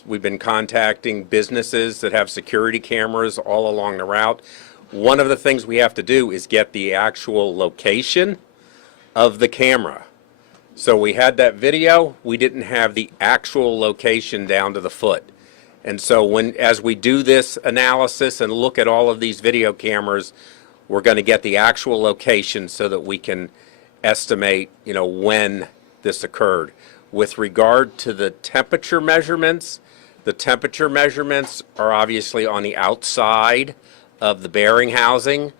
We've been contacting businesses that have security cameras all along the route. One of the things we have to do is get the actual location of the camera. So we had that video, we didn't have the actual location down to the foot. And so as we do this analysis and look at all of these video cameras, we're going to get the actual location so that we can estimate, when this occurred. With regard to the temperature measurements are obviously on the outside of the bearing housing.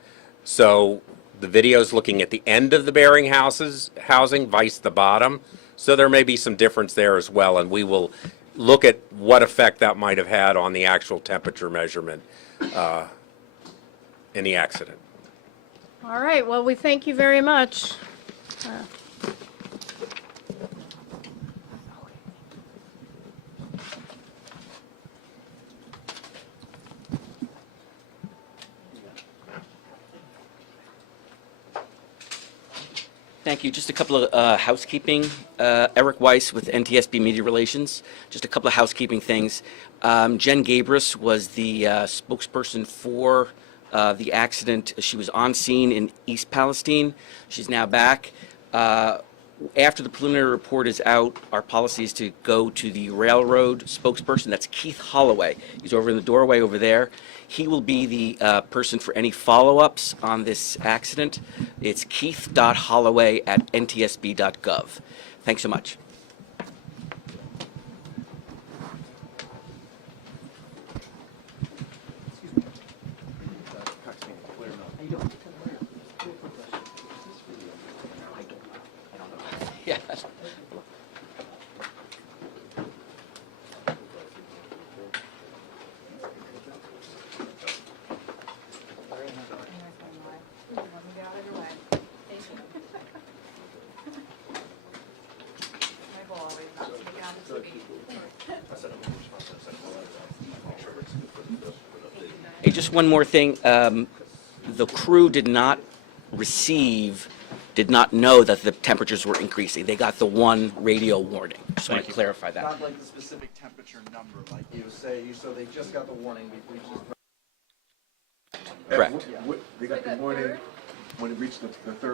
So the video is looking at the end of the bearing housing, vice the bottom. So there may be some difference there as well, and we will look at what effect that might have had on the actual temperature measurement in the accident. All right, well, we thank you very much. Thank you. Just a couple of housekeeping. Eric Weiss with NTSB Media Relations. Just a couple of housekeeping things. Jen Gabris was the spokesperson for the accident. She was on scene in East Palestine. She's now back. After the preliminary report is out, our policy is to go to the railroad spokesperson. That's Keith Holloway. He's over in the doorway over there. He will be the person for any follow-ups on this accident. It's keith.holloway@ntsb.gov. Thanks so much. Yeah. Hey, just one more thing. The crew did not know that the temperatures were increasing. They got the one radio warning. Just want to clarify that. Not like the specific temperature number, like you say, so they just got the warning before you just. Correct. They got the warning when it reached the third